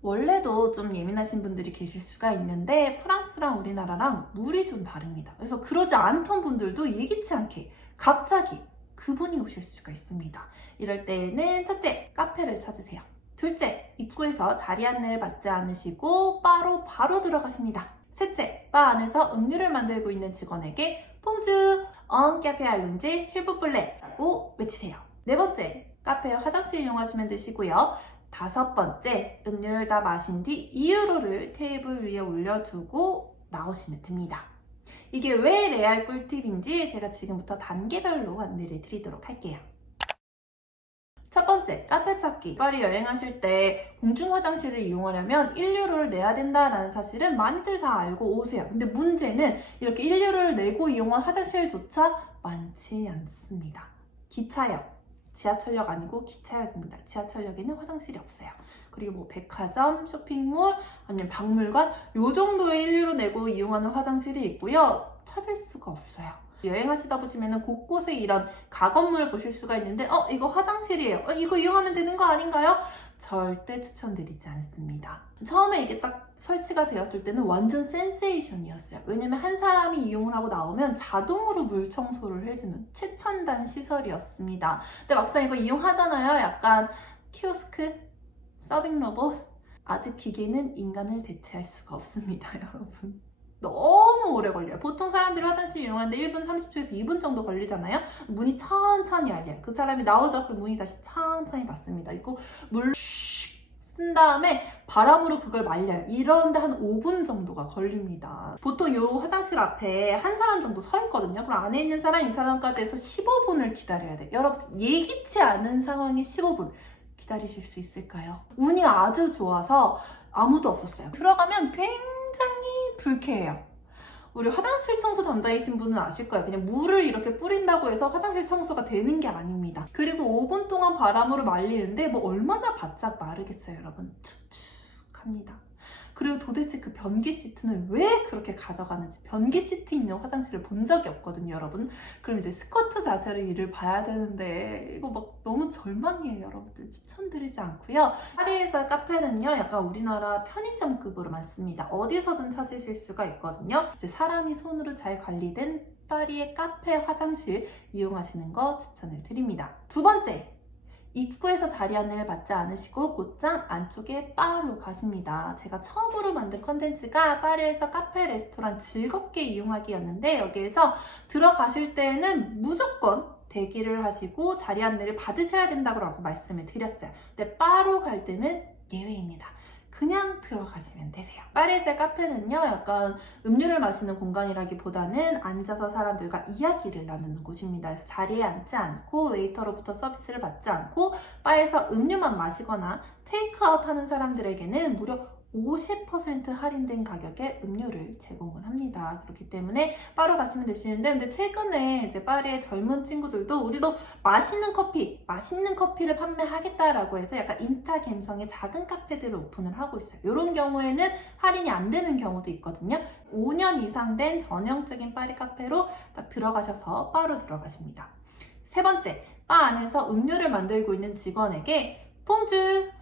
원래도 좀 예민하신 분들이 계실 수가 있는데 프랑스랑 우리나라랑 물이 좀 다릅니다. 그래서 그러지 않던 분들도 예기치 않게 갑자기 그분이 오실 수가 있습니다. 이럴 때에는 첫째, 카페를 찾으세요. 둘째, 입구에서 자리 안내를 받지 않으시고 바로 바로 들어가십니다. 셋째, 바 안에서 음료를 만들고 있는 직원에게 퐁주, 엉 카페 알룬지 실브플레라고 외치세요. 네 번째, 카페 화장실 이용하시면 되시고요. 다섯 번째, 음료를 다 마신 뒤 2유로를 테이블 위에 올려두고 나오시면 됩니다. 이게 왜 레알 꿀팁인지 제가 지금부터 단계별로 안내를 드리도록 할게요. 첫 번째, 카페 찾기. 파리 여행하실 때 공중 화장실을 이용하려면 1유로를 내야 된다라는 사실은 많이들 다 알고 오세요. 근데 문제는 이렇게 1유로를 내고 이용한 화장실조차 많지 않습니다. 기차역, 지하철역 아니고 기차역입니다. 지하철역에는 화장실이 없어요. 그리고 뭐 백화점, 쇼핑몰, 아니면 박물관 요 정도의 1유로 내고 이용하는 화장실이 있고요. 찾을 수가 없어요. 여행하시다 보시면은 곳곳에 이런 가건물 보실 수가 있는데 어 이거 화장실이에요. 어, 이거 이용하면 되는 거 아닌가요? 절대 추천드리지 않습니다. 처음에 이게 딱 설치가 되었을 때는 완전 센세이션이었어요. 왜냐면 한 사람이 이용을 하고 나오면 자동으로 물 청소를 해주는 최첨단 시설이었습니다. 근데 막상 이거 이용하잖아요. 약간 키오스크, 서빙 로봇. 아직 기계는 인간을 대체할 수가 없습니다, 여러분. 너무 오래 걸려요. 보통 사람들이 화장실 이용하는데 1분 30초에서 2분 정도 걸리잖아요. 문이 천천히 열려요. 그 사람이 나오죠. 그럼 문이 다시 천천히 닫습니다. 이거 물쓴 다음에 바람으로 그걸 말려요. 이러는데 한 5분 정도가 걸립니다. 보통 요 화장실 앞에 한 사람 정도 서 있거든요. 그럼 안에 있는 사람, 이 사람까지 해서 15분을 기다려야 돼요. 여러분, 예기치 않은 상황에 15분 기다리실 수 있을까요? 운이 아주 좋아서 아무도 없었어요. 들어가면 굉장히 불쾌해요. 우리 화장실 청소 담당이신 분은 아실 거예요. 그냥 물을 이렇게 뿌린다고 해서 화장실 청소가 되는 게 아닙니다. 그리고 5분 동안 바람으로 말리는데 뭐 얼마나 바짝 마르겠어요, 여러분. 축축합니다. 그리고 도대체 그 변기 시트는 왜 그렇게 가져가는지 변기 시트 있는 화장실을 본 적이 없거든요, 여러분. 그럼 이제 스쿼트 자세로 일을 봐야 되는데 이거 막 너무 절망이에요, 여러분들. 추천드리지 않고요. 파리에서 카페는요, 약간 우리나라 편의점급으로 많습니다. 어디서든 찾으실 수가 있거든요. 이제 사람이 손으로 잘 관리된 파리의 카페 화장실 이용하시는 거 추천을 드립니다. 두 번째, 입구에서 자리 안내를 받지 않으시고 곧장 안쪽에 바로 가십니다. 제가 처음으로 만든 컨텐츠가 파리에서 카페, 레스토랑 즐겁게 이용하기였는데 여기에서 들어가실 때는 무조건 대기를 하시고 자리 안내를 받으셔야 된다고 말씀을 드렸어요. 근데 바로 갈 때는 예외입니다. 그냥 들어가시면 되세요. 파리에서의 카페는요, 약간 음료를 마시는 공간이라기보다는 앉아서 사람들과 이야기를 나누는 곳입니다. 그래서 자리에 앉지 않고 웨이터로부터 서비스를 받지 않고 바에서 음료만 마시거나 테이크아웃 하는 사람들에게는 무려 50% 할인된 가격에 음료를 제공을 합니다. 그렇기 때문에 바로 가시면 되시는데, 근데 최근에 이제 파리의 젊은 친구들도 우리도 맛있는 커피, 맛있는 커피를 판매하겠다라고 해서 약간 인스타 감성의 작은 카페들을 오픈을 하고 있어요. 이런 경우에는 할인이 안 되는 경우도 있거든요. 5년 이상 된 전형적인 파리 카페로 딱 들어가셔서 바로 들어가십니다. 세 번째, 바 안에서 음료를 만들고 있는 직원에게 퐁주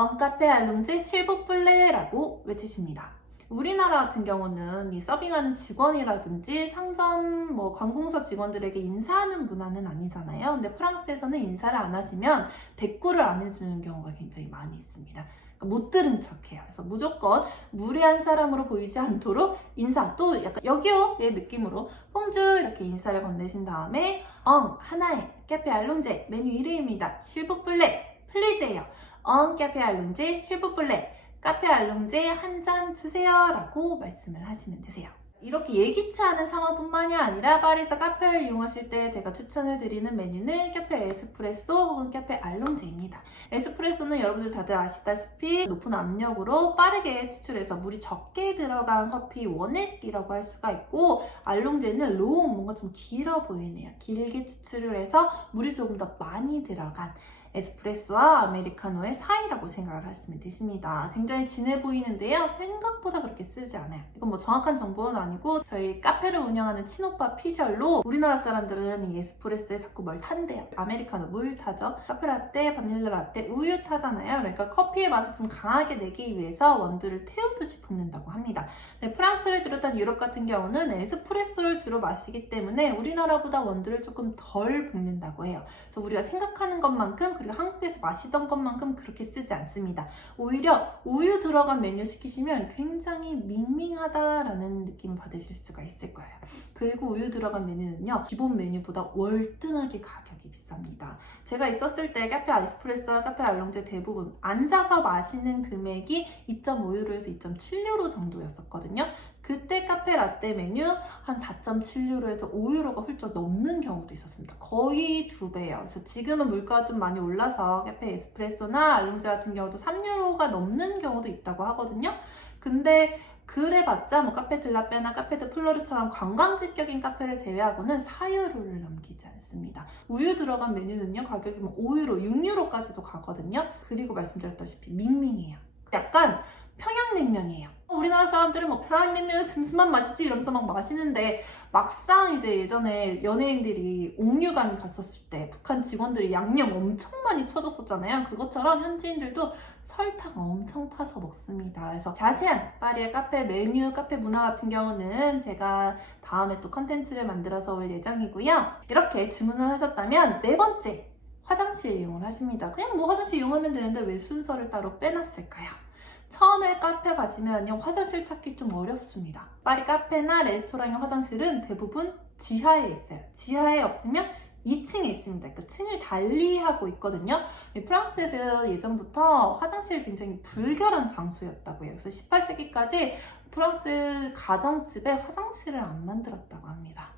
엉카페 알룽지 실버플레라고 외치십니다. 우리나라 같은 경우는 이 서빙하는 직원이라든지 상점, 뭐 관공서 직원들에게 인사하는 문화는 아니잖아요. 근데 프랑스에서는 인사를 안 하시면 대꾸를 안 해주는 경우가 굉장히 많이 있습니다. 그러니까 못 들은 척해요. 그래서 무조건 무례한 사람으로 보이지 않도록 인사 또 약간 여기요의 느낌으로 퐁주 이렇게 인사를 건네신 다음에 엉 하나의 카페 알롱제 메뉴 이름입니다. 실버 플레 플리제예요. 엉 카페 알룽제 실브플레 카페 알룽제 한 잔 주세요 라고 말씀을 하시면 되세요. 이렇게 예기치 않은 상황뿐만이 아니라 파리에서 카페를 이용하실 때 제가 추천을 드리는 메뉴는 카페 에스프레소 혹은 카페 알롱제입니다. 에스프레소는 여러분들 다들 아시다시피 높은 압력으로 빠르게 추출해서 물이 적게 들어간 커피 원액이라고 할 수가 있고 알롱제는 롱 뭔가 좀 길어 보이네요. 길게 추출을 해서 물이 조금 더 많이 들어간 에스프레소와 아메리카노의 사이라고 생각을 하시면 되십니다. 굉장히 진해 보이는데요. 생각보다 그렇게 쓰지 않아요. 이건 뭐 정확한 정보는 아니고 저희 카페를 운영하는 친오빠 피셜로 우리나라 사람들은 이 에스프레소에 자꾸 뭘 탄대요. 아메리카노 물 타죠. 카페라떼, 바닐라 라떼, 우유 타잖아요. 그러니까 커피의 맛을 좀 강하게 내기 위해서 원두를 태우듯이 붓는다고 합니다. 네, 프랑스를 비롯한 유럽 같은 경우는 에스프레소를 주로 마시기 때문에 우리나라보다 원두를 조금 덜 붓는다고 해요. 그래서 우리가 생각하는 것만큼 그리고 한국에서 마시던 것만큼 그렇게 쓰지 않습니다. 오히려 우유 들어간 메뉴 시키시면 굉장히 밍밍하다라는 느낌을 받으실 수가 있을 거예요. 그리고 우유 들어간 메뉴는요 기본 메뉴보다 월등하게 가격이 비쌉니다. 제가 있었을 때 카페 아이스프레소와 카페 알롱제 대부분 앉아서 마시는 금액이 2.5유로에서 2.7유로 정도였었거든요. 그때 카페 라떼 메뉴 한 4.7유로에서 5유로가 훌쩍 넘는 경우도 있었습니다. 거의 두 배예요. 그래서 지금은 물가가 좀 많이 올라서 카페 에스프레소나 알롱제 같은 경우도 3유로가 넘는 경우도 있다고 하거든요. 근데 그래봤자 뭐 카페 들라페나 카페 드 플로르처럼 관광지격인 카페를 제외하고는 4유로를 넘기지 않습니다. 우유 들어간 메뉴는요 가격이 뭐 5유로, 6유로까지도 가거든요. 그리고 말씀드렸다시피 밍밍해요. 약간 평양냉면이에요. 우리나라 사람들은 뭐 평양냉면은 슴슴한 맛이지 이러면서 막 마시는데 막상 이제 예전에 연예인들이 옥류관 갔었을 때 북한 직원들이 양념 엄청 많이 쳐줬었잖아요. 그것처럼 현지인들도 설탕 엄청 타서 먹습니다. 그래서 자세한 파리의 카페 메뉴, 카페 문화 같은 경우는 제가 다음에 또 컨텐츠를 만들어서 올 예정이고요. 이렇게 주문을 하셨다면 네 번째 화장실 이용을 하십니다. 그냥 뭐 화장실 이용하면 되는데 왜 순서를 따로 빼놨을까요? 처음에 카페 가시면요 화장실 찾기 좀 어렵습니다. 파리 카페나 레스토랑의 화장실은 대부분 지하에 있어요. 지하에 없으면 2층에 있습니다. 그러니까 층을 달리 하고 있거든요. 이 프랑스에서 예전부터 화장실이 굉장히 불결한 장소였다고 해요. 그래서 18세기까지 프랑스 가정집에 화장실을 안 만들었다고 합니다.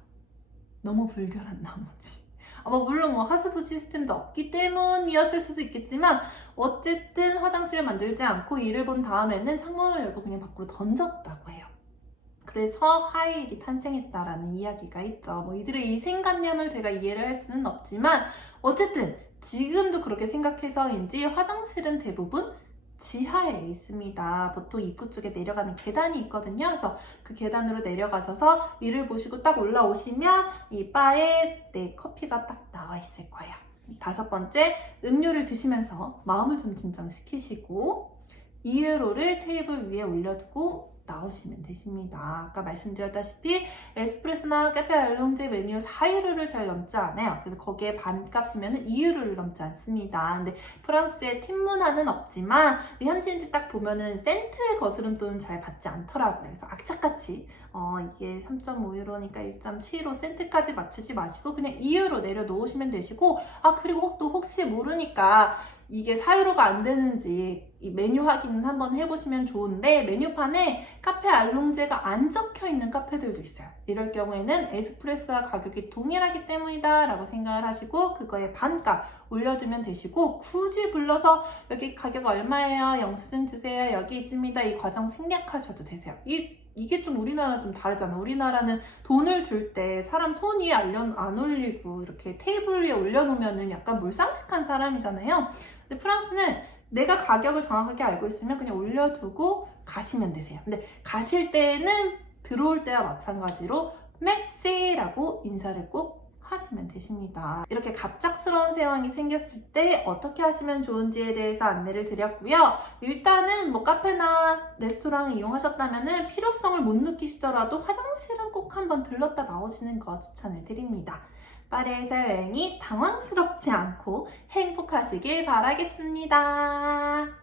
너무 불결한 나머지. 아마 물론 뭐 하수도 시스템도 없기 때문이었을 수도 있겠지만 어쨌든 화장실을 만들지 않고 이를 본 다음에는 창문을 열고 그냥 밖으로 던졌다고 해요. 그래서 하이힐이 탄생했다라는 이야기가 있죠. 뭐 이들의 이생관념을 제가 이해를 할 수는 없지만 어쨌든 지금도 그렇게 생각해서인지 화장실은 대부분 지하에 있습니다. 보통 입구 쪽에 내려가는 계단이 있거든요. 그래서 그 계단으로 내려가셔서 이를 보시고 딱 올라오시면 이 바에 네, 커피가 딱 나와 있을 거예요. 다섯 번째, 음료를 드시면서 마음을 좀 진정시키시고 2유로를 테이블 위에 올려두고 나오시면 되십니다. 아까 말씀드렸다시피 에스프레소나 카페 알롱제 메뉴 4유로를 잘 넘지 않아요. 그래서 거기에 반값이면 2유로를 넘지 않습니다. 근데 프랑스의 팀 문화는 없지만 현지인들 딱 보면은 센트 거스름 돈은 잘 받지 않더라고요. 그래서 악착같이 어, 이게 3.5유로니까 1.75 센트까지 맞추지 마시고 그냥 2유로 내려놓으시면 되시고 아 그리고 또 혹시 모르니까 이게 4유로가 안 되는지 이 메뉴 확인 한번 해보시면 좋은데 메뉴판에 카페 알롱제가 안 적혀 있는 카페들도 있어요. 이럴 경우에는 에스프레소와 가격이 동일하기 때문이다 라고 생각을 하시고 그거에 반값 올려두면 되시고 굳이 불러서 여기 가격 얼마예요? 영수증 주세요. 여기 있습니다. 이 과정 생략하셔도 되세요. 이 이게 좀 우리나라 좀 다르잖아. 우리나라는 돈을 줄 때 사람 손 위에 안, 안 올리고 이렇게 테이블 위에 올려놓으면은 약간 몰상식한 사람이잖아요. 근데 프랑스는 내가 가격을 정확하게 알고 있으면 그냥 올려두고 가시면 되세요. 근데 가실 때는 들어올 때와 마찬가지로 맥시라고 인사를 꼭 하시면 되십니다. 이렇게 갑작스러운 상황이 생겼을 때 어떻게 하시면 좋은지에 대해서 안내를 드렸고요. 일단은 뭐 카페나 레스토랑을 이용하셨다면 필요성을 못 느끼시더라도 화장실은 꼭 한번 들렀다 나오시는 거 추천을 드립니다. 파리에서 여행이 당황스럽지 않고 행복하시길 바라겠습니다.